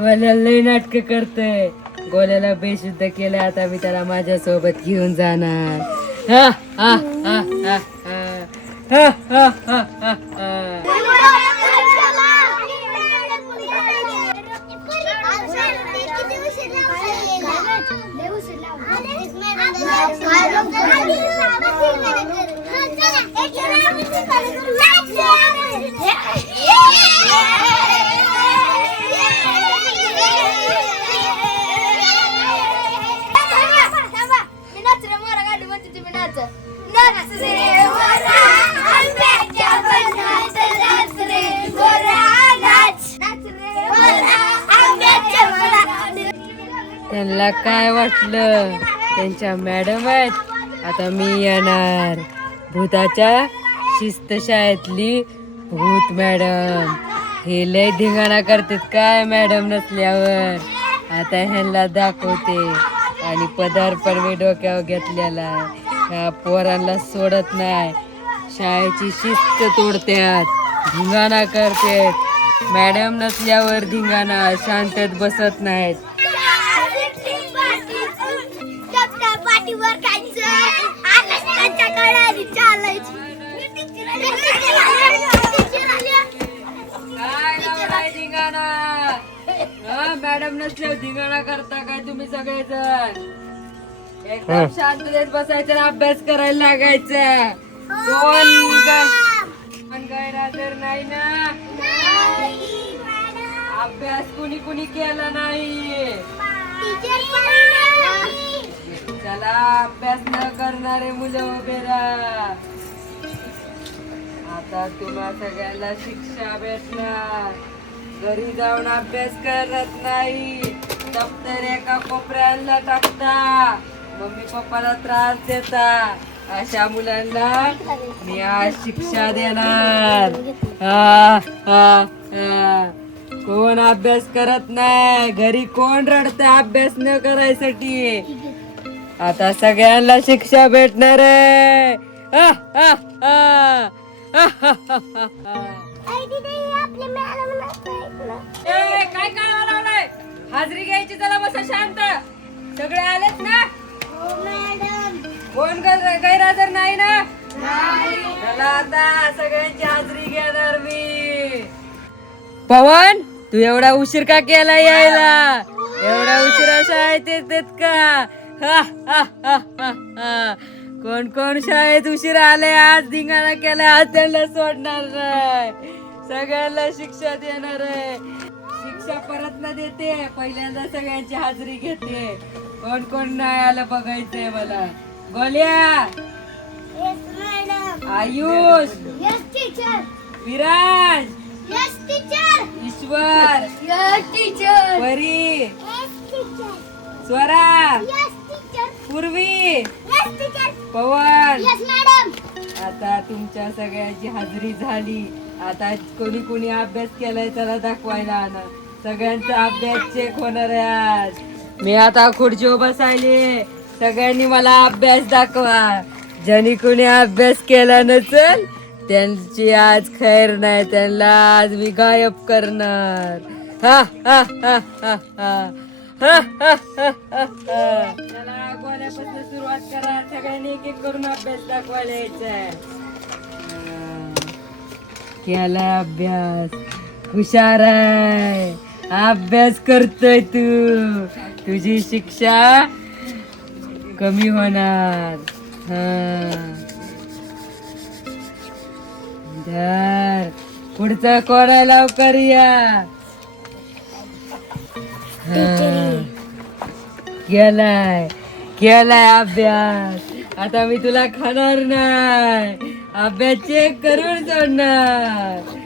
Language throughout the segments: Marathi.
गोल्याला लय नाटक करतय. गोल्याला बेशुद्ध केलं, आता मी त्याला माझ्या सोबत घेऊन जाणार. हा, हा, हा, हा, हा, हा, हा, हा, हा. त्यांना काय वाटलं, त्यांच्या मॅडम आहेत. आता मी येणार, भूताच्या शिस्त शाळेतली भूत मॅडम. हे लय धिंगाणा करतात काय मॅडम नसल्यावर. आता ह्यांना दाखवते. आणि पदार्पण मी डोक्यावर घेतलेला आहे. ह्या पोरांना सोडत नाही, शाळेची शिस्त तोडतात, धिंगाणा करतात. मॅडम नसल्यावर धिंगाणा, शांतत बसत नाहीत. मॅडम नसल्यावर धिंगाणा करता काय तुम्ही सगळेजण? एकदम शांततेत बसायचं, अभ्यास करायला लागायचा. कोण गैरहजर नाही ना? अभ्यास कुणी कुणी केला नाही? चला, अभ्यास न करणारे मुलं उभे राहा. आता तुम्हा सगळ्याला शिक्षा भेटणार. घरी जाऊन अभ्यास करत नाही, दप्तर एका कोपऱ्याला टाकता, मम्मी पप्पाला त्रास देता, अशा मुलांना मी आज शिक्षा देणार. हा, हा, हा. कोण अभ्यास करत नाही, घरी कोण रडत अभ्यास न करायसाठी, आता सगळ्यांना शिक्षा भेटणार आहे. हा, हा, हा. हा, हा, हा, हा. काय काय लावलंय? हाजरी घ्यायची, चला बसा शांत. सगळे आलेत ना? कोण गैरहजर नाही ना? चला आता सगळ्यांची हाजरी घेणार मी. पवन, तू एवढा उशीर का केला यायला? एवढा उशिरा शाळेत येतात का? हा, हा, हा, हा, हा. कोण कोण शाळेत उशिरा आले, आज धिंगाणा केला, आज त्यांना सोडणार नाही. सगळ्यांना शिक्षा देणार आहे. शिक्षा परत न देते, पहिल्यांदा सगळ्यांची हाजरी घेते. कोण कोण नाही आलं बघायचंय मला. गोल्या, आयुष, विराज, ईश्वर, परी, स्वरा, पूर्वी, पवन. आता तुमच्या सगळ्यांची हाजरी झाली. आता कोणी कोणी अभ्यास केलाय त्याला दाखवायला आणा. सगळ्यांचा अभ्यास चेक होणार आहे आज. मी आता खुर्चीवर बसायले, सगळ्यांनी मला अभ्यास दाखवा. ज्यांनी कोणी अभ्यास केला नसेल त्यांची आज खैर नाही, त्यांना आज मी गायब करणार. हा, हा, हा, हा, हा. चला, गोल्यापासून सुरुवात करा. सगळ्यांनी एक एक करून अभ्यास दाखवायला यायचा. केला अभ्यास, हुशार आहे, अभ्यास करतोय तू. तुझी शिक्षा कमी होणार. धर, पुढचं कोण आहे लवकर या. केलाय अभ्यास. आता मी तुला खाणार नाही, अभ्यास चेक करून सोडणार.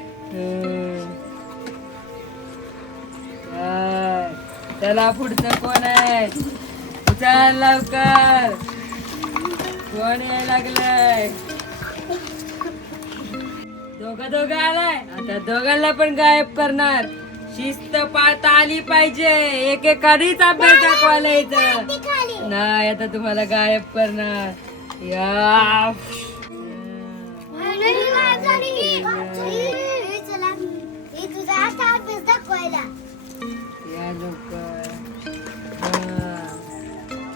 चला, पुढचं कोण आहे? चल लवकर, कोण यायला लागलंय? दोघं आलाय. आता दोघांना पण गायब करणार. शिस्त पाळता आली पाहिजे. एकेकानेच अभ्यास दाखवायला यायचं नाही. आता तुम्हाला गायब करणार. या लवकर.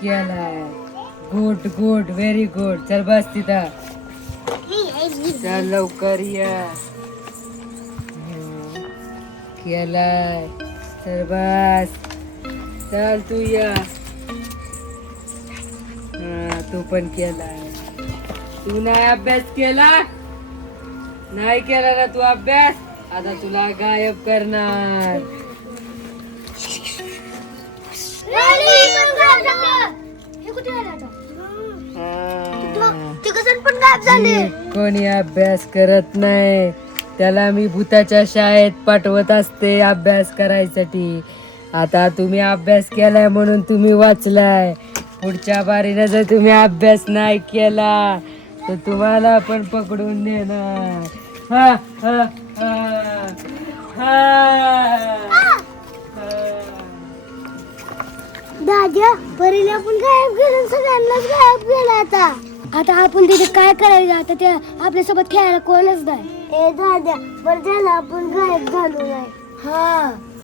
केलाय. Good good very good. चल बस तिथं. चल लवकर ये. केलाय. चल बस. चल तू ये. तू पण केलाय. तू नाही अभ्यास केला. नाही केला ना तू अभ्यास. आता तुला गायब करणार. कोणी अभ्यास करत नाही त्याला मी भूताच्या शाळेत पाठवत असते अभ्यास करायसाठी. आता तुम्ही अभ्यास केलाय म्हणून तुम्ही वाचलाय. पुढच्या बारीनं जर तुम्ही अभ्यास नाही केला तर तुम्हाला पण पकडून नेणार. हा हा हा हा. दादा परीला आपण गायब केलं. सगळ्यांनाच गायब केलं. आता आपण तिथे काय करायचं. आता ते आपल्यासोबत खेळायला कोणच नाही. ए दादा बरं झालं आपण गायब झालो नाही. हा